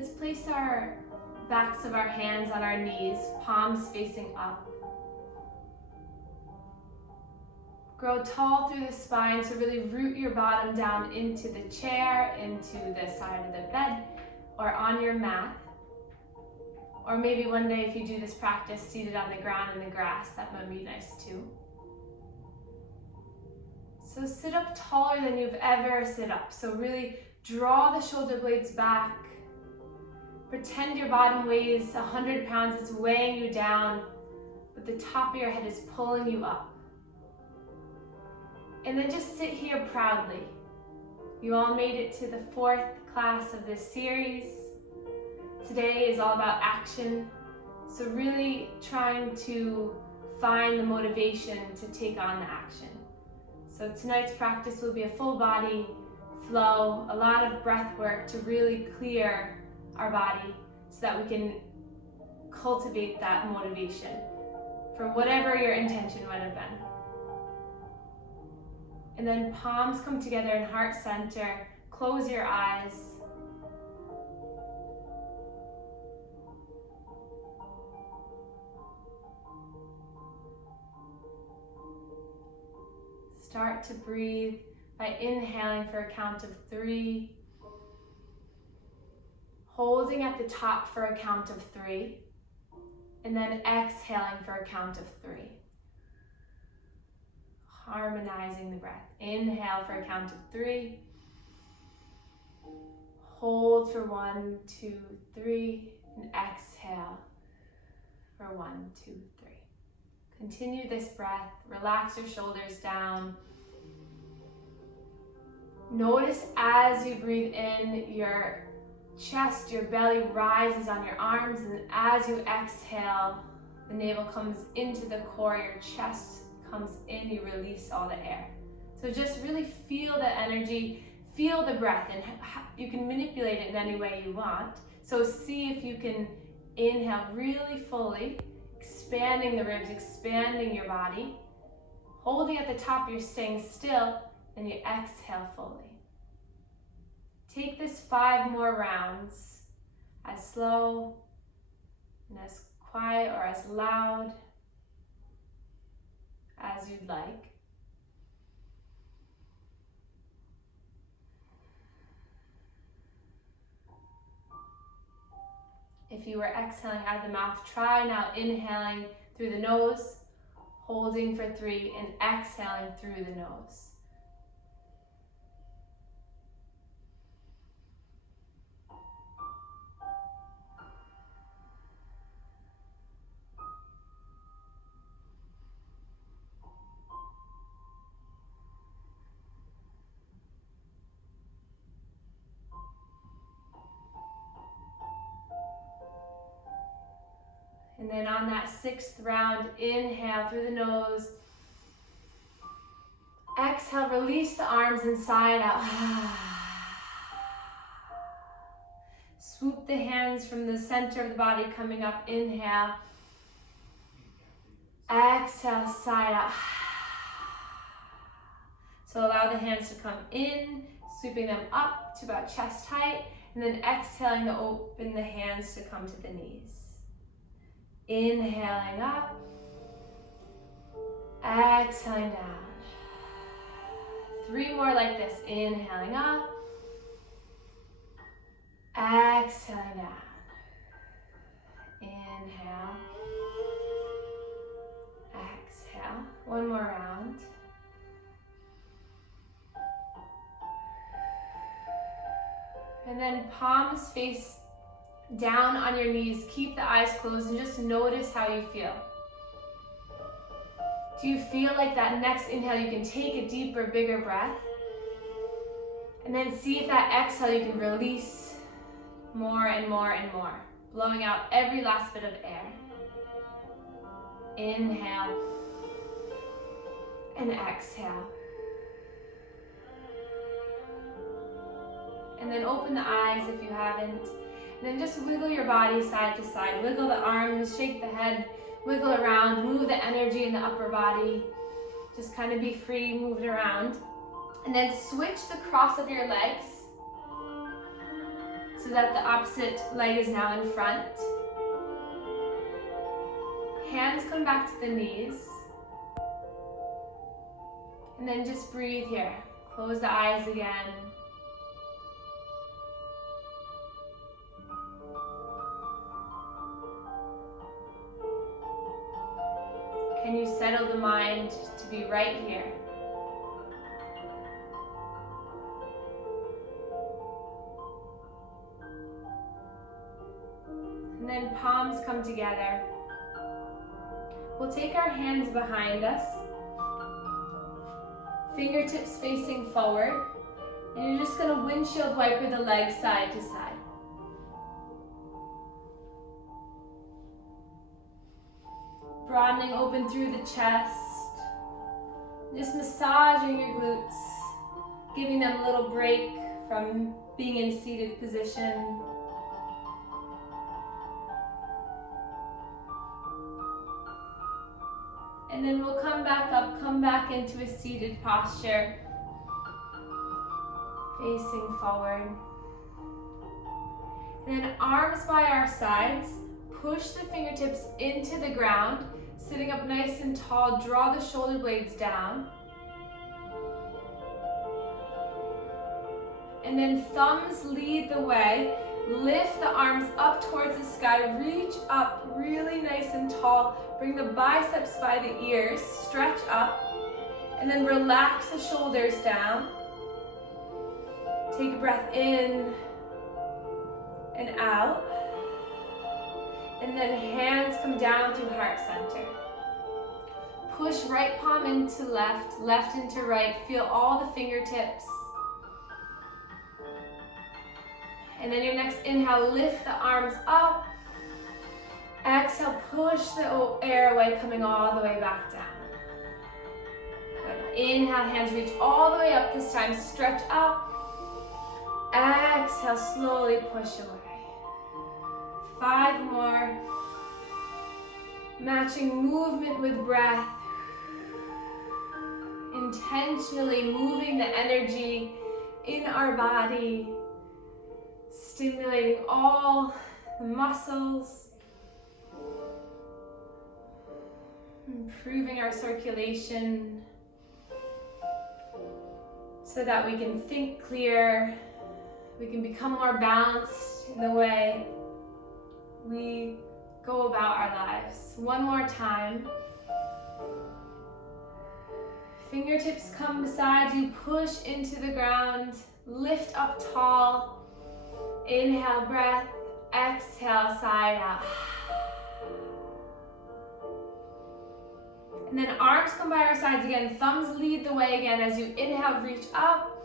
Let's place our backs of our hands on our knees, palms facing up. Grow tall through the spine, so really root your bottom down into the chair, into the side of the bed, or on your mat. Or maybe one day if you do this practice seated on the ground in the grass, that might be nice too. So sit up taller than you've ever sit up. So really draw the shoulder blades back. Pretend your bottom weighs 100 pounds, it's weighing you down, but the top of your head is pulling you up. And then just sit here proudly. You all made it to the 4th class of this series. Today is all about action, so really trying to find the motivation to take on the action. So tonight's practice will be a full body flow, a lot of breath work to really clear our body so that we can cultivate that motivation for whatever your intention might have been. And then palms come together in heart center. Close your eyes. Start to breathe by inhaling for a count of 3. Holding at the top for a count of 3. And then exhaling for a count of 3. Harmonizing the breath. Inhale for a count of 3. Hold for 1, 2, 3. And exhale for 1, 2, 3. Continue this breath. Relax your shoulders down. Notice as you breathe in, your chest, your belly rises on your arms, and as you exhale, the navel comes into the core, your chest comes in, you release all the air. So just really feel the energy, feel the breath, and you can manipulate it in any way you want. So see if you can inhale really fully, expanding the ribs, expanding your body. Holding at the top, you're staying still, and you exhale fully. Take this 5 more rounds, as slow and as quiet or as loud as you'd like. If you were exhaling out of the mouth, try now inhaling through the nose, holding for 3, and exhaling through the nose. And then on that 6th round, inhale through the nose. Exhale, release the arms inside out. Swoop the hands from the center of the body coming up. Inhale. Exhale, side out. So allow the hands to come in, sweeping them up to about chest height, and then exhaling to open the hands to come to the knees. Inhaling up, exhaling down. 3 more like this. Inhaling up, exhaling down. Inhale, exhale. 1 more round. And then palms face down on your knees. Keep the eyes closed and just notice how you feel. Do you feel like that next inhale you can take a deeper, bigger breath? And then see if that exhale you can release more and more and more, blowing out every last bit of air. Inhale and exhale. And then open the eyes if you haven't. And then just wiggle your body side to side. Wiggle the arms, shake the head, wiggle around, move the energy in the upper body. Just kind of be free, move it around. And then switch the cross of your legs. so that the opposite leg is now in front. Hands come back to the knees. And then just breathe here. Close the eyes again. Can you settle the mind to be right here? And then palms come together. We'll take our hands behind us, fingertips facing forward, and you're just going to windshield wiper the legs side to side. Broadening open through the chest, just massaging your glutes, giving them a little break from being in a seated position. And then we'll come back up, come back into a seated posture, facing forward. And then arms by our sides, push the fingertips into the ground, sitting up nice and tall, draw the shoulder blades down. And then thumbs lead the way. Lift the arms up towards the sky, reach up really nice and tall. Bring the biceps by the ears, stretch up, and then relax the shoulders down. Take a breath in and out. And then hands come down through heart center. Push right palm into left, left into right. Feel all the fingertips. And then your next inhale, lift the arms up. Exhale, push the air away, coming all the way back down. Good. Inhale, hands reach all the way up this time. Stretch up. Exhale, slowly push away. 5 more. Matching movement with breath. Intentionally moving the energy in our body. Stimulating all the muscles. Improving our circulation so that we can think clear. We can become more balanced in the way we go about our lives. One more time. Fingertips come beside you, push into the ground, lift up tall. Inhale, breath, exhale, side out. And then arms come by our sides again, thumbs lead the way again as you inhale, reach up.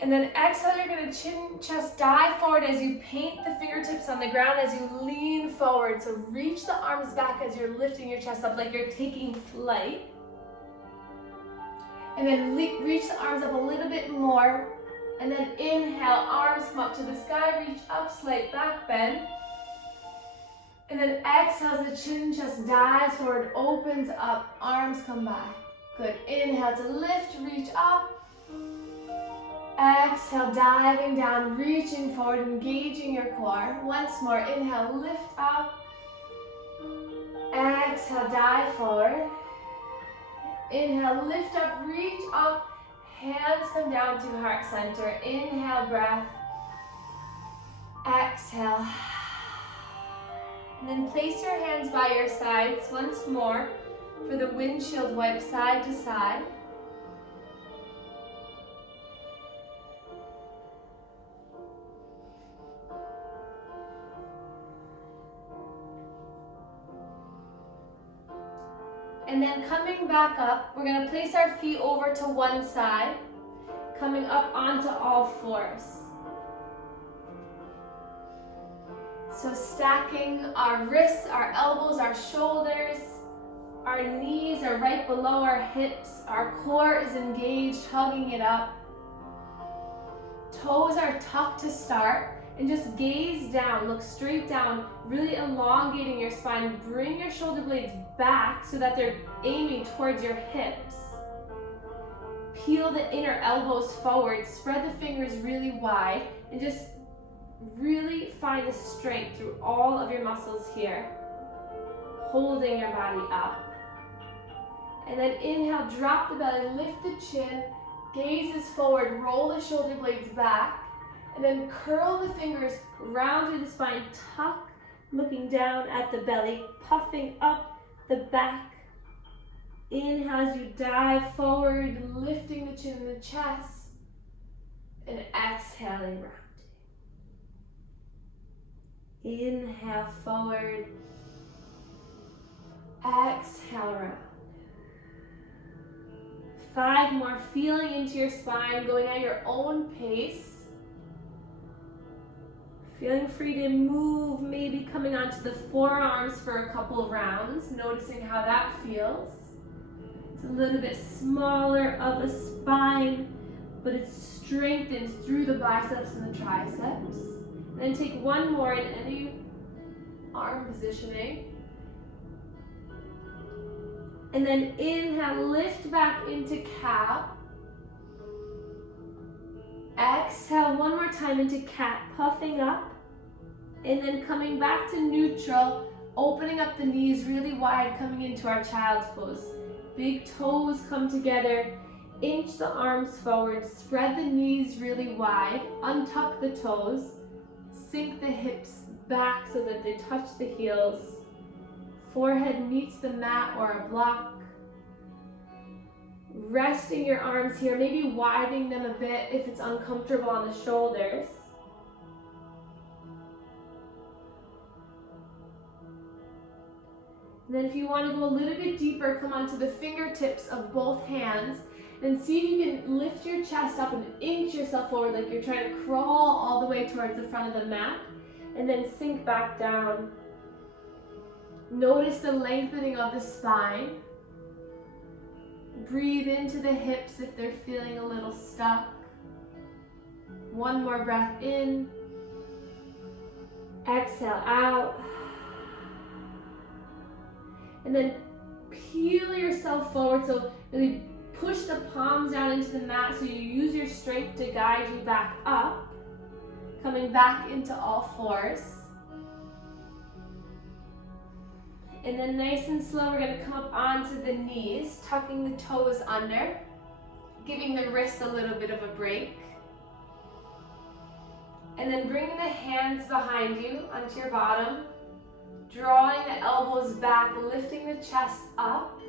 And then exhale, you're gonna chin, chest, dive forward as you paint the fingertips on the ground as you lean forward. So reach the arms back as you're lifting your chest up like you're taking flight. And then reach the arms up a little bit more. And then inhale, arms come up to the sky, reach up, slight back bend. And then exhale as the chin, chest dives forward, opens up, arms come by. Good, inhale to lift, reach up. Exhale, diving down, reaching forward, engaging your core. Once more, inhale, lift up. Exhale, dive forward. Inhale, lift up, reach up. Hands come down to heart center. Inhale, breath. Exhale. And then place your hands by your sides once more for the windshield wipe side to side. And then coming back up, we're going to place our feet over to one side, coming up onto all fours. So stacking our wrists, our elbows, our shoulders, our knees are right below our hips, our core is engaged, hugging it up. Toes are tucked to start. And just gaze down, look straight down, really elongating your spine. Bring your shoulder blades back so that they're aiming towards your hips. Peel the inner elbows forward, spread the fingers really wide, and just Really find the strength through all of your muscles here, holding your body up. And then inhale, drop the belly, lift the chin, gazes forward, roll the shoulder blades back, and then curl the fingers round through the spine, tuck, looking down at the belly, puffing up the back. Inhale as you dive forward, lifting the chin and the chest, and exhaling, rounding. Inhale forward, exhale round. 5 more, feeling into your spine, going at your own pace. Feeling free to move, maybe coming onto the forearms for a couple of rounds, noticing how that feels. It's a little bit smaller of a spine, but it strengthens through the biceps and the triceps. And then take one more in any arm positioning. And then inhale, lift back into cat. Exhale one more time into cat, puffing up. And then coming back to neutral, opening up the knees really wide, coming into our child's pose. Big toes come together, inch the arms forward, spread the knees really wide, untuck the toes, sink the hips back so that they touch the heels. Forehead meets the mat or a block. Resting your arms here, maybe widening them a bit if it's uncomfortable on the shoulders. And then if you want to go a little bit deeper, come onto the fingertips of both hands and see if you can lift your chest up and inch yourself forward like you're trying to crawl all the way towards the front of the mat, and then sink back down. Notice the lengthening of the spine. Breathe into the hips if they're feeling a little stuck. One more breath in. Exhale out. And then peel yourself forward, so really push the palms down into the mat so you use your strength to guide you back up. Coming back into all fours. And then nice and slow, we're going to come up onto the knees, tucking the toes under, giving the wrists a little bit of a break. And then bringing the hands behind you onto your bottom, drawing the elbows back, lifting the chest up.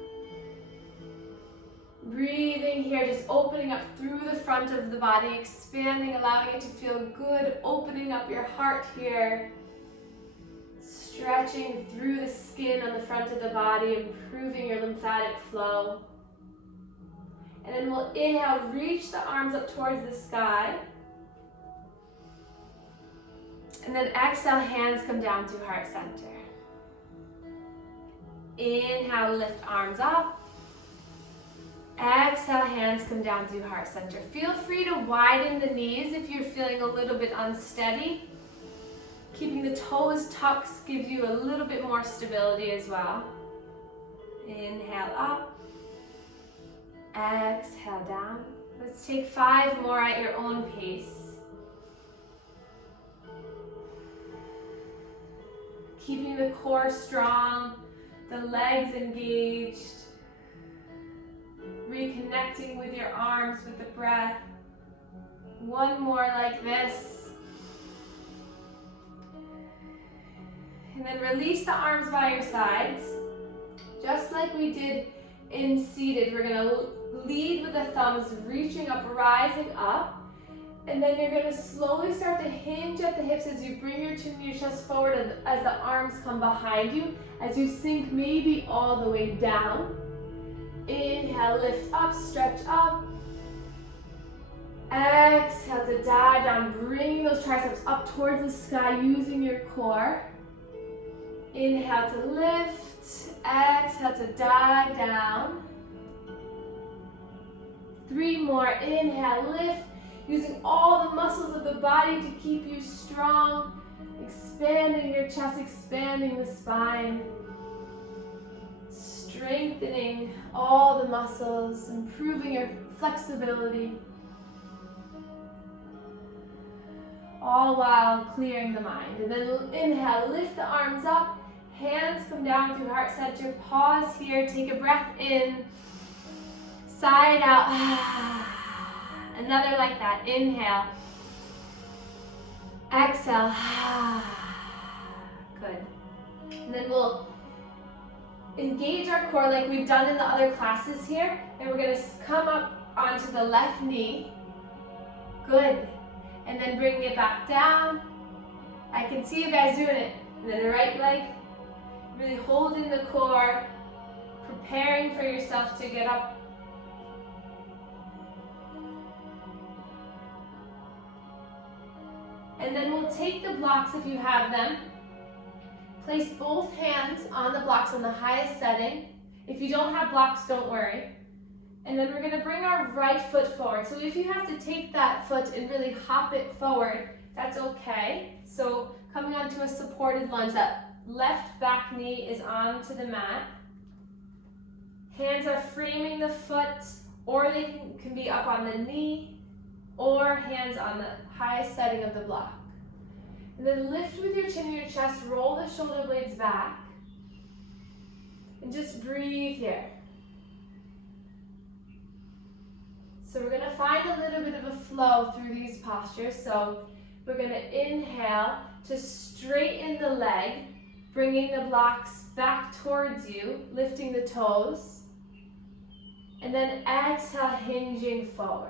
Breathing here, just opening up through the front of the body, expanding, allowing it to feel good, opening up your heart here. Stretching through the skin on the front of the body, improving your lymphatic flow. And then we'll inhale, reach the arms up towards the sky. And then exhale, hands come down to heart center. Inhale, lift arms up. Exhale, hands come down to heart center. Feel free to widen the knees if you're feeling a little bit unsteady. Keeping the toes tucked gives you a little bit more stability as well. Inhale up. Exhale down. Let's take 5 more at your own pace. Keeping the core strong, the legs engaged. Reconnecting with your arms with the breath. One more like this. And then release the arms by your sides. Just like we did in seated, we're going to lead with the thumbs reaching up, rising up. And then you're going to slowly start to hinge at the hips as you bring your chin and your chest forward as the arms come behind you. As you sink maybe all the way down. Inhale, lift up, stretch up. Exhale to dive down, bringing those triceps up towards the sky using your core. Inhale to lift, exhale to dive down. 3 more, inhale, lift, using all the muscles of the body to keep you strong, expanding your chest, expanding the spine, strengthening all the muscles, improving your flexibility. all while clearing the mind. And then inhale, lift the arms up, hands come down through heart center. Pause here, take a breath in, sigh it out. Another like that, inhale, exhale. Good. And then we'll engage our core like we've done in the other classes here, and we're going to come up onto the left knee. Good. And then bring it back down. I can see you guys doing it. And then the right leg, really holding the core, preparing for yourself to get up. And then we'll take the blocks if you have them. Place both hands on the blocks on the highest setting. If you don't have blocks, don't worry. And then we're going to bring our right foot forward. So if you have to take that foot and really hop it forward, that's okay. So coming onto a supported lunge, that left back knee is onto the mat. Hands are framing the foot, or they can be up on the knee, or hands on the highest setting of the block. And then lift with your chin to your chest, roll the shoulder blades back, and just breathe here. So we're going to find a little bit of a flow through these postures. So we're going to inhale to straighten the leg, bringing the blocks back towards you, lifting the toes. And then exhale, hinging forward.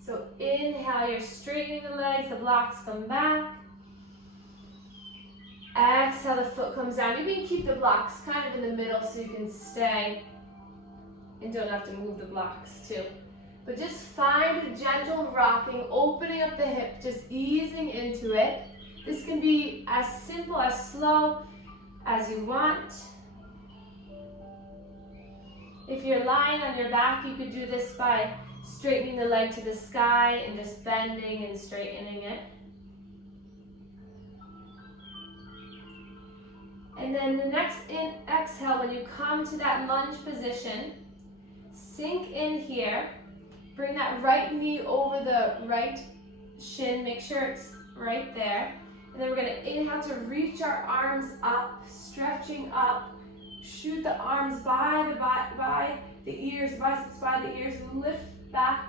So inhale, you're straightening the legs, the blocks come back. Exhale, the foot comes down. You can keep the blocks kind of in the middle so you can stay and don't have to move the blocks too. But just find a gentle rocking, opening up the hip, just easing into it. This can be as simple, as slow as you want. If you're lying on your back, you could do this by straightening the leg to the sky and just bending and straightening it. And then the next exhale, when you come to that lunge position, sink in here. Bring that right knee over the right shin. Make sure it's right there. And then we're going to inhale to reach our arms up, stretching up. Shoot the arms by the ears, biceps by the ears, and lift back.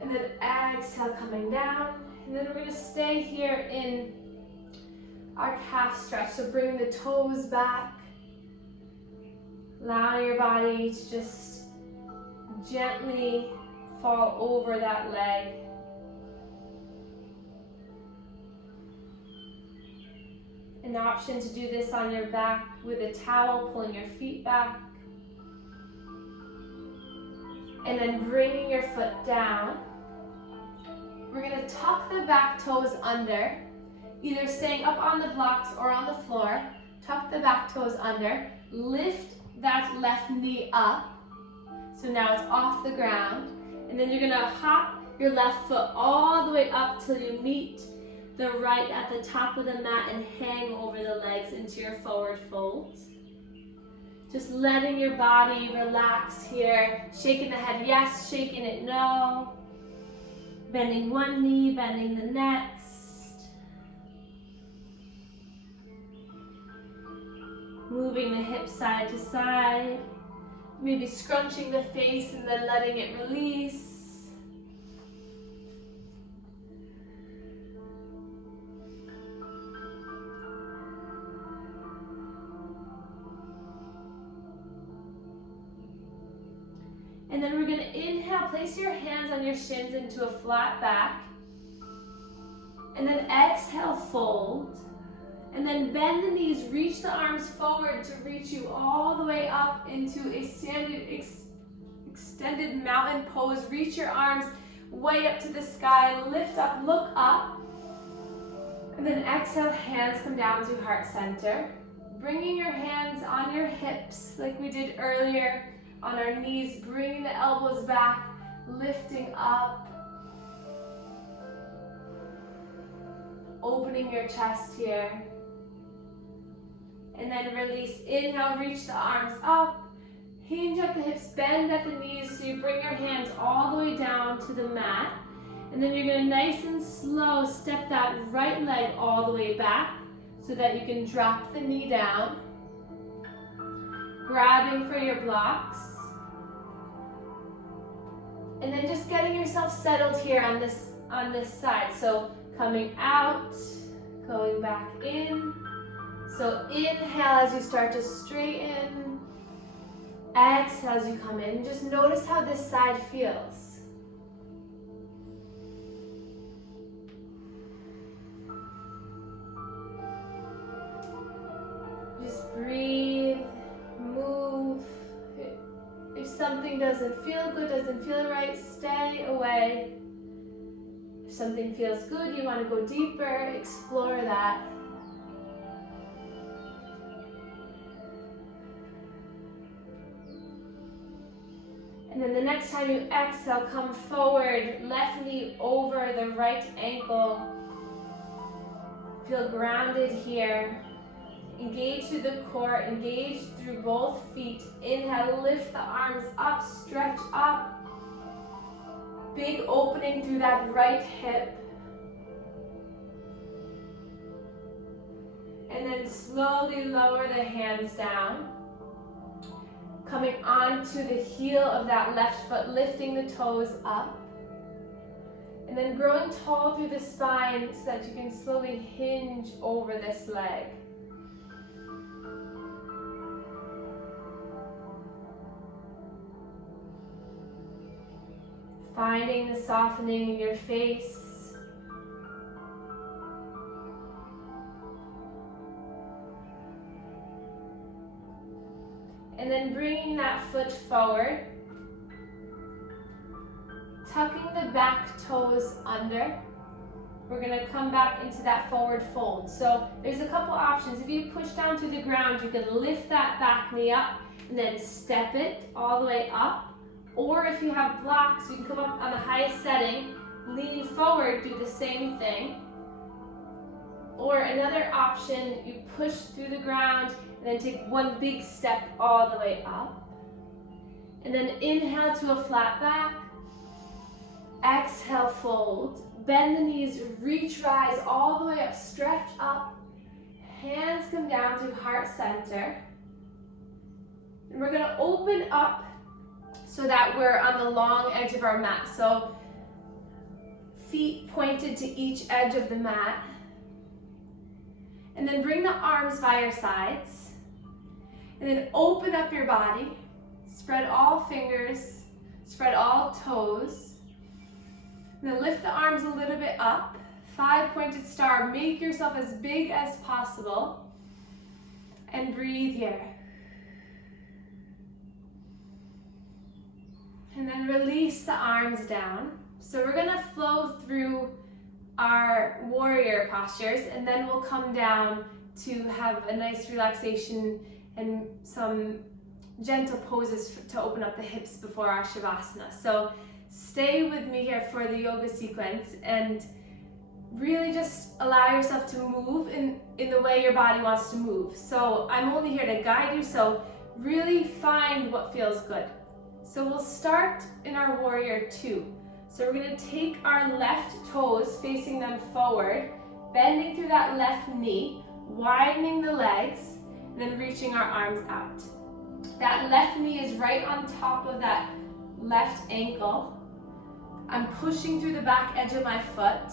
And then exhale, coming down. And then we're going to stay here in our calf stretch. So bring the toes back. Allow your body to just gently fall over that leg. An option to do this on your back with a towel, pulling your feet back. And then bringing your foot down. We're going to tuck the back toes under, either staying up on the blocks or on the floor. Tuck the back toes under. Lift that left knee up. So now it's off the ground. And then you're going to hop your left foot all the way up till you meet the right at the top of the mat and hang over the legs into your forward fold. Just letting your body relax here. Shaking the head yes, shaking it no. Bending one knee, bending the next. Moving the hips side to side. Maybe scrunching the face and then letting it release. And then we're going to inhale, place your hands on your shins into a flat back. And then exhale, fold. And then bend the knees, reach the arms forward to reach you all the way up into a extended mountain pose. Reach your arms way up to the sky, lift up, look up. And then exhale, hands come down to heart center. Bringing your hands on your hips like we did earlier. On our knees, bringing the elbows back, lifting up. Opening your chest here. And then release. Inhale, reach the arms up. Hinge at the hips, bend at the knees so you bring your hands all the way down to the mat. And then you're gonna nice and slow step that right leg all the way back so that you can drop the knee down, grabbing for your blocks. And then just getting yourself settled here on this side. So coming out, going back in. So inhale as you start to straighten. Exhale as you come in. Just notice how this side feels. Just breathe, move. If something doesn't feel good, doesn't feel right, stay away. If something feels good, you want to go deeper, explore that. And then the next time you exhale, come forward, left knee over the right ankle. Feel grounded here. Engage through the core, engage through both feet. Inhale, lift the arms up, stretch up. Big opening through that right hip. And then slowly lower the hands down. Coming onto the heel of that left foot, lifting the toes up. And then growing tall through the spine so that you can slowly hinge over this leg. Finding the softening in your face. And then bringing that foot forward. Tucking the back toes under. We're going to come back into that forward fold. So there's a couple options. If you push down to the ground, you can lift that back knee up and then step it all the way up. Or if you have blocks, you can come up on the highest setting, lean forward, do the same thing. Or another option, you push through the ground and then take one big step all the way up. And then inhale to a flat back. Exhale, fold. Bend the knees, reach, rise all the way up, stretch up. Hands come down to heart center. And we're gonna open up so that we're on the long edge of our mat. So feet pointed to each edge of the mat. And then bring the arms by your sides. And then open up your body. Spread all fingers, spread all toes. And then lift the arms a little bit up. 5-pointed star. Make yourself as big as possible. And breathe here. And then release the arms down. So we're gonna flow through our warrior postures and then we'll come down to have a nice relaxation and some gentle poses to open up the hips before our Shavasana. So stay with me here for the yoga sequence and really just allow yourself to move in the way your body wants to move. So I'm only here to guide you, so really find what feels good. So we'll start in our warrior 2. So we're going to take our left toes, facing them forward, bending through that left knee, widening the legs, and then reaching our arms out. That left knee is right on top of that left ankle. I'm pushing through the back edge of my foot,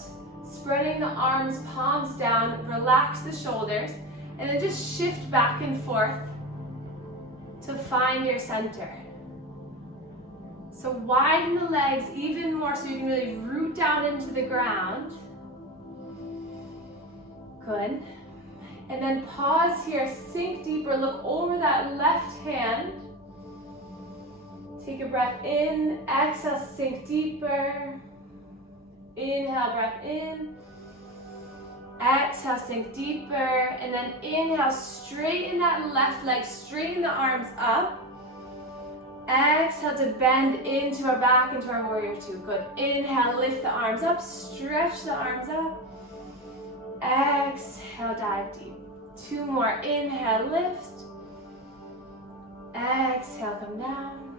spreading the arms, palms down, relax the shoulders, and then just shift back and forth to find your center. So widen the legs even more so you can really root down into the ground. Good. And then pause here, sink deeper, look over that left hand. Take a breath in, exhale, sink deeper. Inhale, breath in. Exhale, sink deeper. And then inhale, straighten that left leg, straighten the arms up. Exhale to bend into our back, into our warrior 2. Good. Inhale, lift the arms up, stretch the arms up. Exhale, dive deep. 2 more. Inhale, lift. Exhale, come down.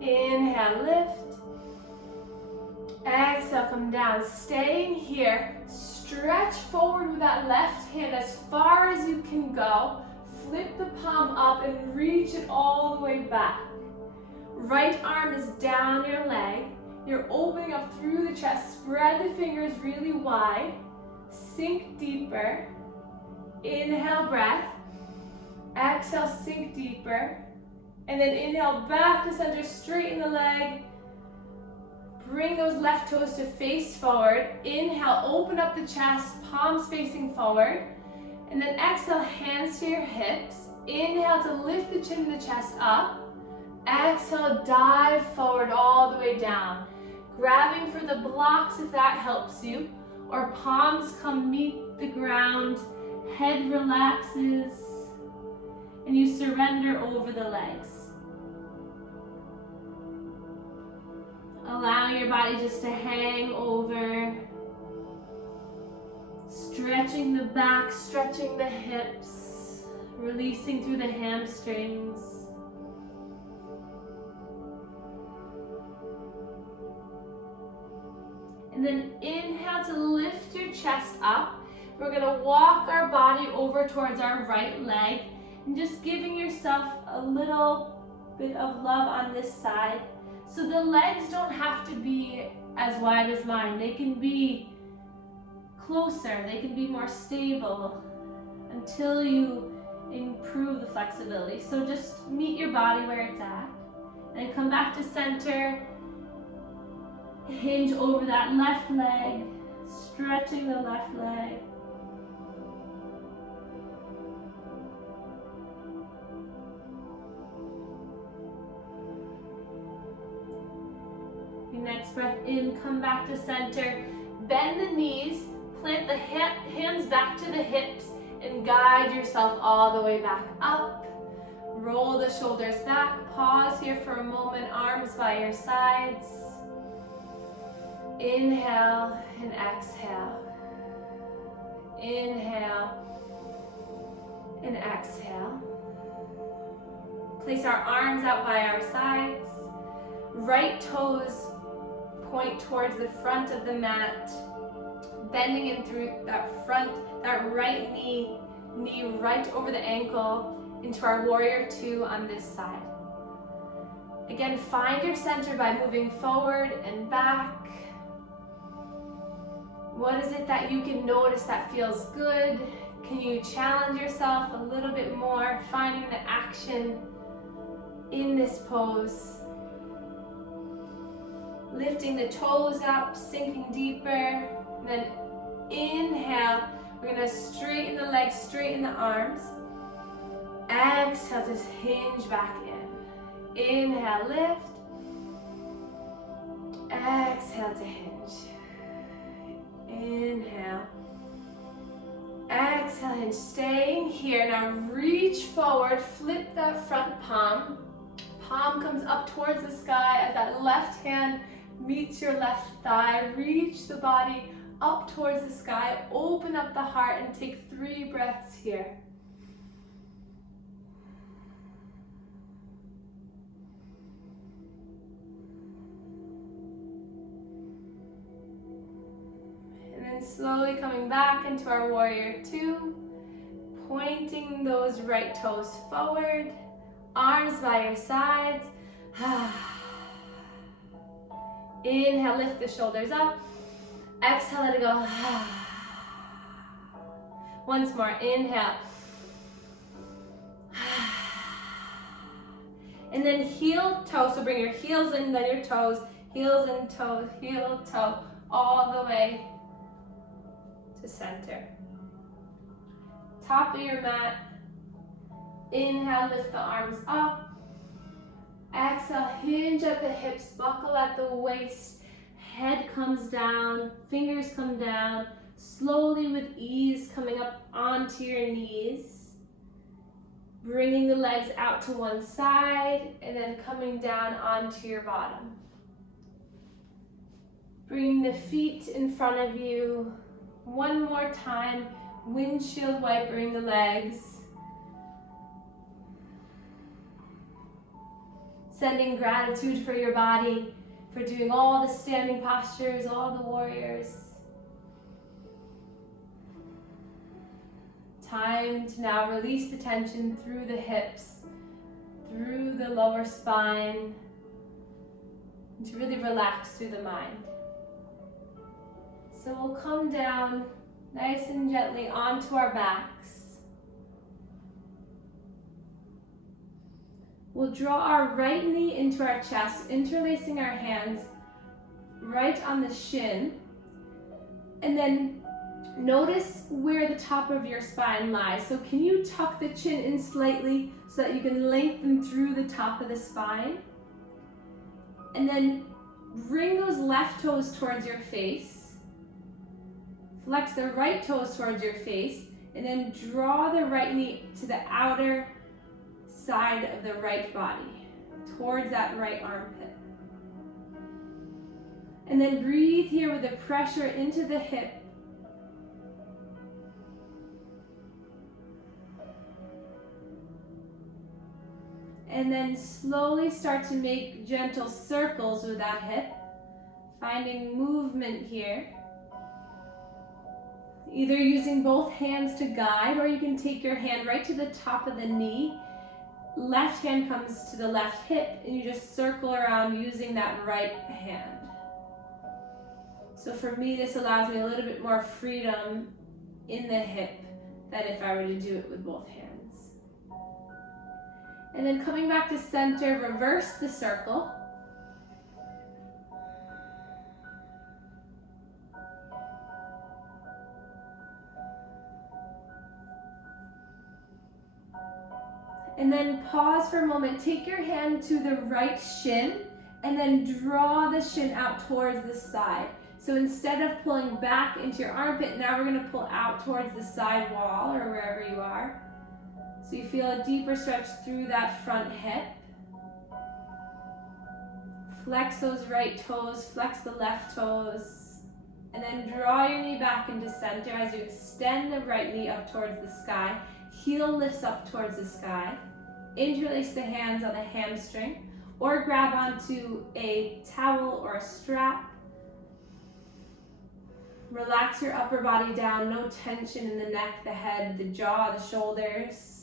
Inhale, lift. Exhale, come down. Staying here, stretch forward with that left hand as far as you can go. Flip the palm up and reach it all the way back. Right arm is down your leg. You're opening up through the chest. Spread the fingers really wide. Sink deeper. Inhale, breath. Exhale, sink deeper. And then inhale, back to center, straighten the leg. Bring those left toes to face forward. Inhale, open up the chest, palms facing forward. And then exhale, hands to your hips. Inhale to lift the chin and the chest up. Exhale, dive forward all the way down. Grabbing for the blocks if that helps you. Or palms come meet the ground. Head relaxes. And you surrender over the legs. Allowing your body just to hang over. Stretching the back, stretching the hips. Releasing through the hamstrings. And then inhale to lift your chest up. We're going to walk our body over towards our right leg. And just giving yourself a little bit of love on this side. So the legs don't have to be as wide as mine. They can be closer. They can be more stable until you improve the flexibility. So just meet your body where it's at. And come back to center. Hinge over that left leg. Stretching the left leg. Next breath in, come back to center. Bend the knees, plant the hands back to the hips, and guide yourself all the way back up. Roll the shoulders back. Pause here for a moment, arms by your sides. Inhale and exhale. Inhale and exhale. Place our arms out by our sides. Right toes point towards the front of the mat, bending in through that right knee right over the ankle into our warrior two on this side. Again, find your center by moving forward and back. What is it that you can notice that feels good? Can you challenge yourself a little bit more, finding the action in this pose? Lifting the toes up, sinking deeper. And then inhale, we're gonna straighten the legs, straighten the arms. Exhale to hinge back in. Inhale, lift. Exhale to hinge. Inhale. Exhale, hinge. Staying here. Now reach forward, flip that front palm. Palm comes up towards the sky as that left hand meets your left thigh. Reach the body up towards the sky. Open up the heart and take 3 breaths here. And then slowly coming back into our warrior two. Pointing those right toes forward. Arms by your sides. Inhale, lift the shoulders up. Exhale, let it go. Once more, inhale. And then heel, toe. So bring your heels in, then your toes. Heels and toes, heel, toe. All the way to center. Top of your mat. Inhale, lift the arms up. Exhale, hinge at the hips, buckle at the waist. Head comes down, fingers come down. Slowly with ease, coming up onto your knees. Bringing the legs out to one side and then coming down onto your bottom. Bringing the feet in front of you. One more time, windshield wipering the legs. Sending gratitude for your body, for doing all the standing postures, all the warriors. Time to now release the tension through the hips, through the lower spine, and to really relax through the mind. So we'll come down nice and gently onto our backs. We'll draw our right knee into our chest, interlacing our hands right on the shin, and then notice where the top of your spine lies. So can you tuck the chin in slightly so that you can lengthen through the top of the spine? And then bring those left toes towards your face. Flex the right toes towards your face, and then draw the right knee to the outer side of the right body, towards that right armpit. And then breathe here with the pressure into the hip. And then slowly start to make gentle circles with that hip, finding movement here. Either using both hands to guide, or you can take your hand right to the top of the knee. Left hand comes to the left hip, and you just circle around using that right hand. So for me, this allows me a little bit more freedom in the hip than if I were to do it with both hands. And then coming back to center, reverse the circle. And then pause for a moment. Take your hand to the right shin and then draw the shin out towards the side. So instead of pulling back into your armpit, now we're going to pull out towards the side wall or wherever you are. So you feel a deeper stretch through that front hip. Flex those right toes, flex the left toes, and then draw your knee back into center as you extend the right knee up towards the sky. Heel lifts up towards the sky. Interlace the hands on the hamstring or grab onto a towel or a strap. Relax your upper body down, no tension in the neck, the head, the jaw, the shoulders.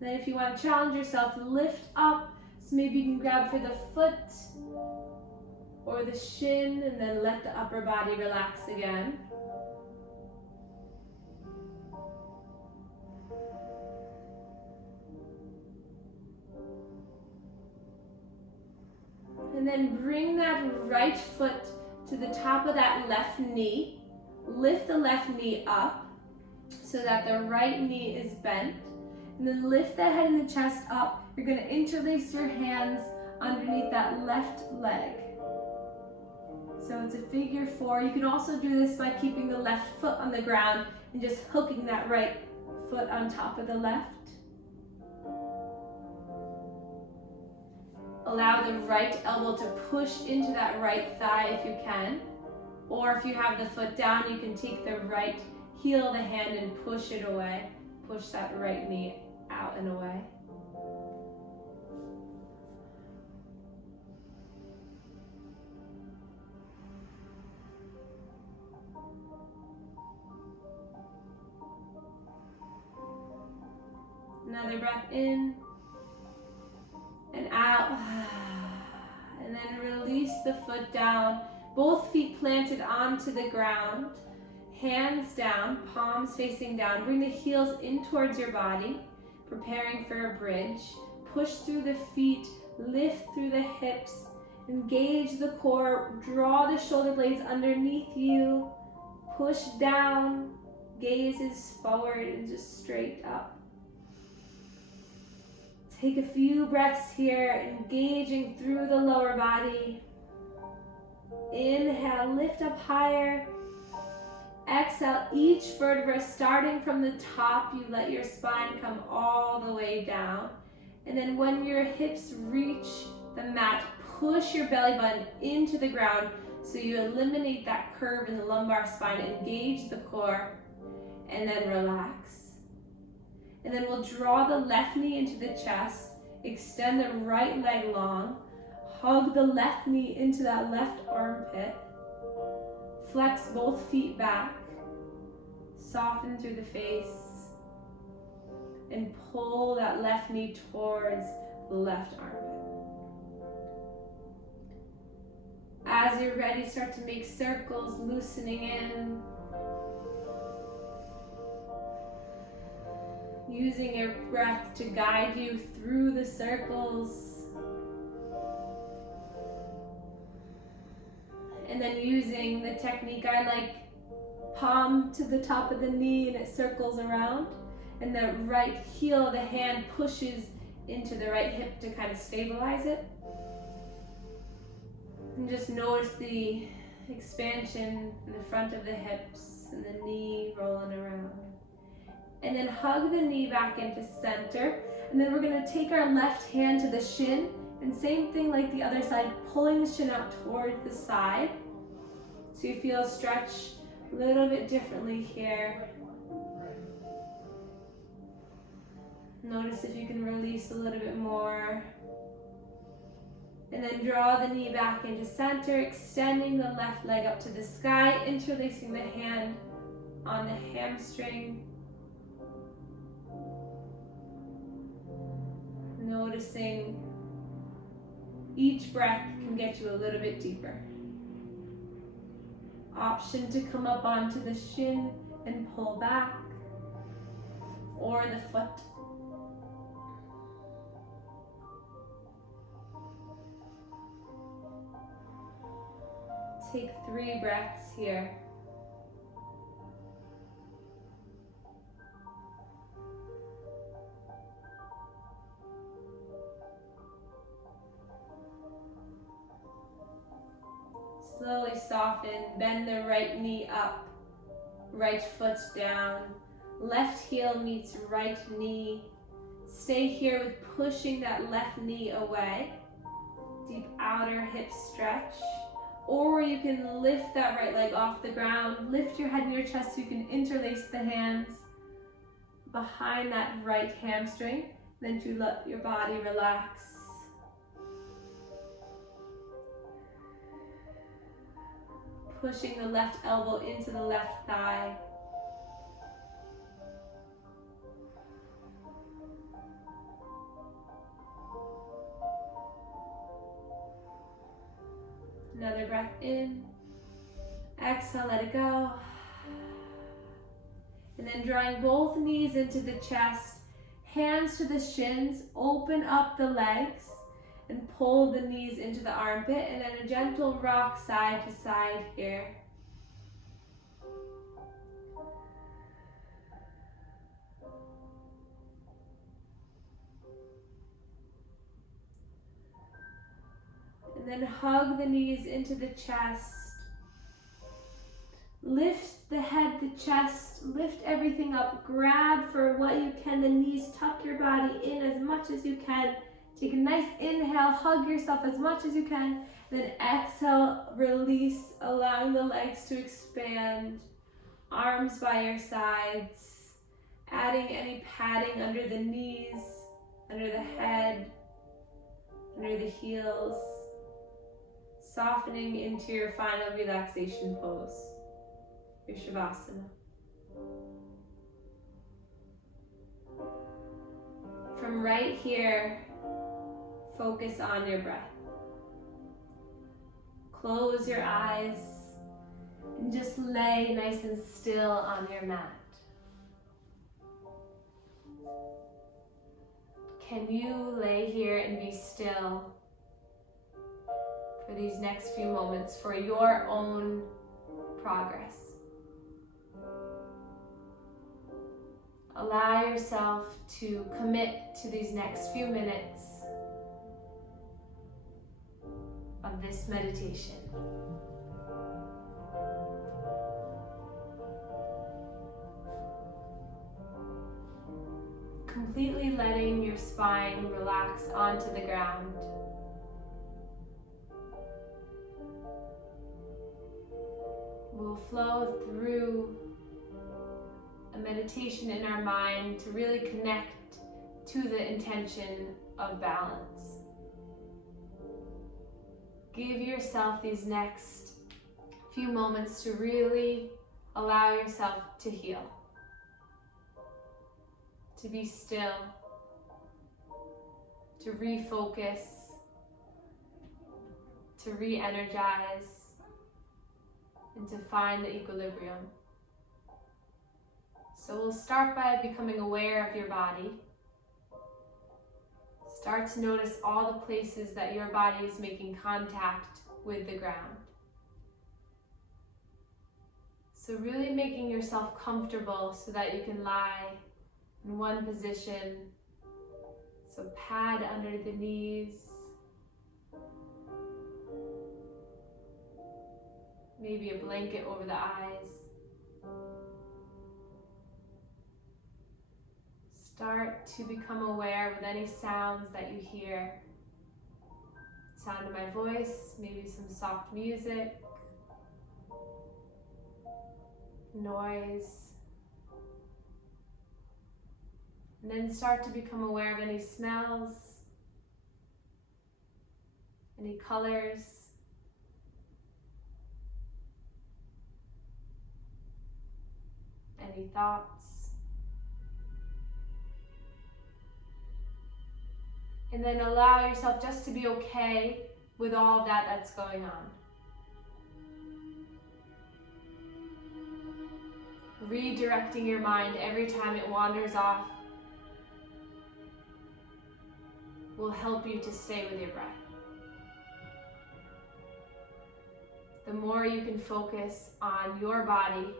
Then if you want to challenge yourself, lift up. So maybe you can grab for the foot or the shin and then let the upper body relax again. And then bring that right foot to the top of that left knee. Lift the left knee up so that the right knee is bent. And then lift the head and the chest up. You're going to interlace your hands underneath that left leg. So it's a figure four. You can also do this by keeping the left foot on the ground and just hooking that right foot on top of the left. Allow the right elbow to push into that right thigh if you can. Or if you have the foot down, you can take the right heel of the hand and push it away. Push that right knee out and away. Another breath in and out. And then release the foot down. Both feet planted onto the ground. Hands down, palms facing down. Bring the heels in towards your body, preparing for a bridge. Push through the feet, lift through the hips, engage the core, draw the shoulder blades underneath you, push down, gaze is forward and just straight up. Take a few breaths here, engaging through the lower body. Inhale, lift up higher. Exhale, each vertebra starting from the top, you let your spine come all the way down. And then when your hips reach the mat, push your belly button into the ground so you eliminate that curve in the lumbar spine, engage the core, and then relax. And then we'll draw the left knee into the chest, extend the right leg long, hug the left knee into that left armpit. Flex both feet back. Soften through the face. And pull that left knee towards the left armpit. As you're ready, start to make circles, loosening in. Using your breath to guide you through the circles. And then using the technique I like, palm to the top of the knee and it circles around. And the right heel of the hand pushes into the right hip to kind of stabilize it. And just notice the expansion in the front of the hips and the knee rolling around. And then hug the knee back into center. And then we're gonna take our left hand to the shin. And same thing like the other side, pulling the shin out towards the side. So you feel a stretch a little bit differently here. Notice if you can release a little bit more. And then draw the knee back into center, extending the left leg up to the sky, interlacing the hand on the hamstring. Noticing each breath can get you a little bit deeper. Option to come up onto the shin and pull back, or the foot. Take 3 breaths here. Slowly soften, bend the right knee up, right foot down, left heel meets right knee. Stay here with pushing that left knee away. Deep outer hip stretch. Or you can lift that right leg off the ground, lift your head and your chest so you can interlace the hands behind that right hamstring, then to let your body relax. Pushing the left elbow into the left thigh. Another breath in. Exhale, let it go. And then drawing both knees into the chest, hands to the shins, open up the legs and pull the knees into the armpit, and then a gentle rock side to side here. And then hug the knees into the chest. Lift the head, the chest, lift everything up. Grab for what you can, the knees, tuck your body in as much as you can. Take a nice inhale, hug yourself as much as you can. Then exhale, release, allowing the legs to expand. Arms by your sides. Adding any padding under the knees, under the head, under the heels. Softening into your final relaxation pose, your Shavasana. From right here, focus on your breath. Close your eyes and just lay nice and still on your mat. Can you lay here and be still for these next few moments for your own progress? Allow yourself to commit to these next few minutes of this meditation. Completely letting your spine relax onto the ground. We'll flow through a meditation in our mind to really connect to the intention of balance. give yourself these next few moments to really allow yourself to heal, to be still, to refocus, to re-energize, and to find the equilibrium. So we'll start by becoming aware of your body. Start to notice all the places that your body is making contact with the ground. So really making yourself comfortable so that you can lie in one position. So pad under the knees. Maybe a blanket over the eyes. Start to become aware with any sounds that you hear. Sound of my voice, maybe some soft music, noise. And then start to become aware of any smells, any colors, any thoughts. And then allow yourself just to be okay with all of that that's going on. Redirecting your mind every time it wanders off will help you to stay with your breath. The more you can focus on your body,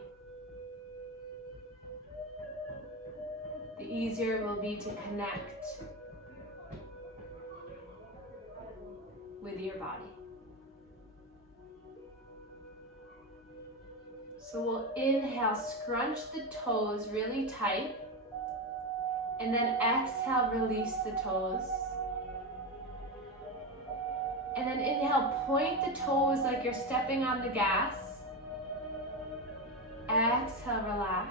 the easier it will be to connect with your body. So we'll inhale, scrunch the toes really tight, and then exhale, release the toes. And then inhale, point the toes like you're stepping on the gas. Exhale, relax.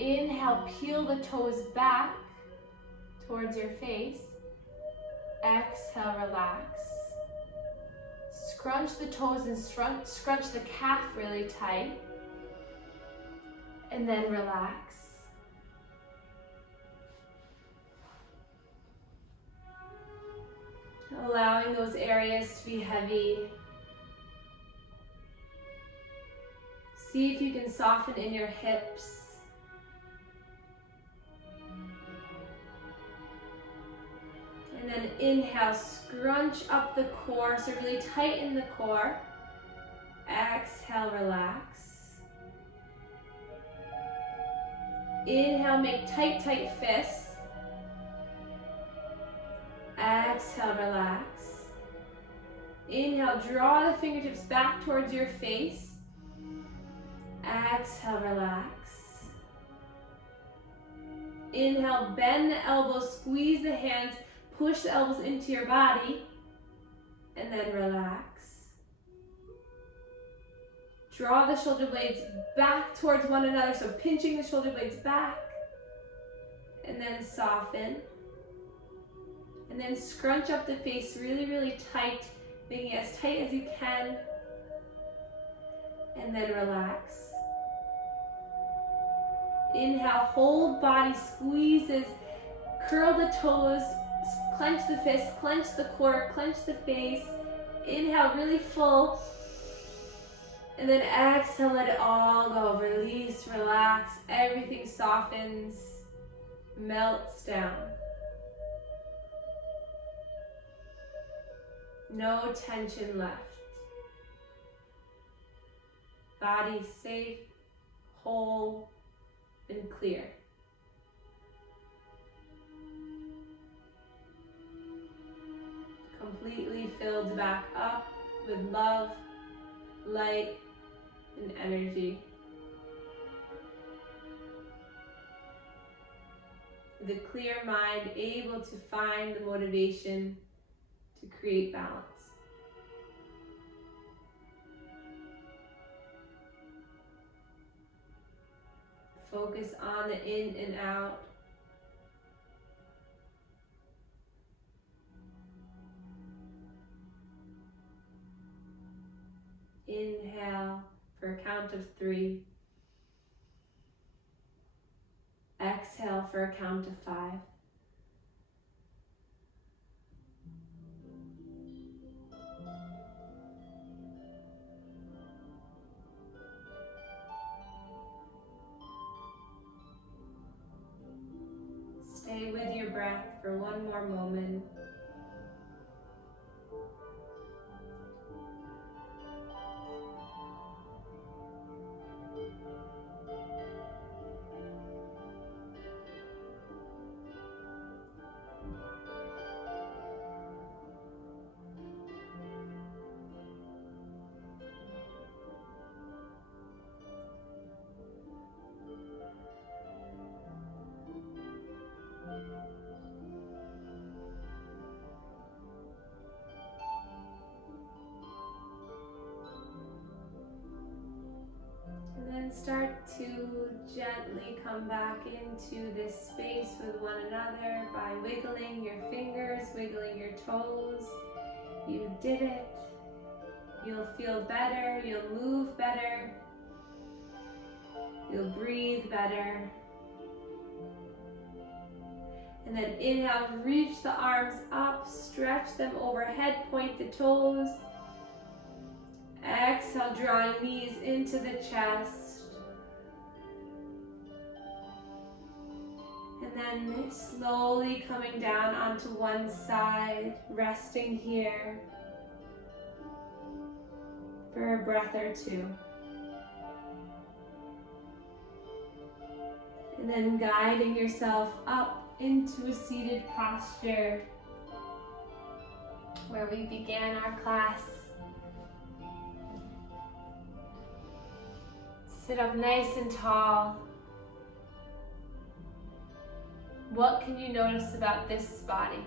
Inhale, peel the toes back towards your face. Exhale, relax. Scrunch the toes and scrunch the calf really tight. And then relax. Allowing those areas to be heavy. See if you can soften in your hips. And then inhale, scrunch up the core, so really tighten the core. Exhale, relax. Inhale, make tight, tight fists. Exhale, relax. Inhale, draw the fingertips back towards your face. Exhale, relax. Inhale, bend the elbows, squeeze the hands, push the elbows into your body, and then relax. Draw the shoulder blades back towards one another, so pinching the shoulder blades back, and then soften. And then scrunch up the face really, really tight, making it as tight as you can, and then relax. Inhale, whole body squeezes, curl the toes, clench the fists, clench the core, clench the face. Inhale, really full. And then exhale, let it all go. Release, relax. Everything softens, melts down. No tension left. Body safe, whole, and clear. Completely filled back up with love, light, and energy. With a clear mind, able to find the motivation to create balance. Focus on the in and out. Inhale for a count of 3. Exhale for a count of 5. Stay with your breath for one more moment. And then start to gently come back into this space with one another by wiggling your fingers, wiggling your toes. You did it. You'll feel better, you'll move better, you'll breathe better. And then inhale, reach the arms up, stretch them overhead, point the toes. Exhale, drawing knees into the chest. And then slowly coming down onto one side, resting here for a breath or two. And then guiding yourself up into a seated posture where we began our class. Sit up nice and tall. What can you notice about this body?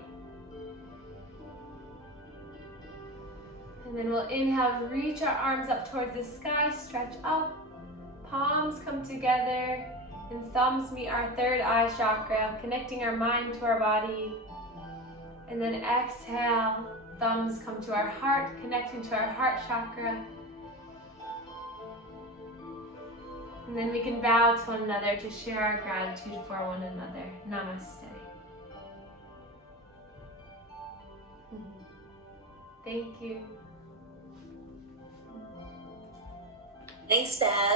And then we'll inhale, reach our arms up towards the sky, stretch up, palms come together, and thumbs meet our third eye chakra, connecting our mind to our body. And then exhale, thumbs come to our heart, connecting to our heart chakra. And then we can bow to one another to share our gratitude for one another. Namaste. Thank you. Thanks, Babz.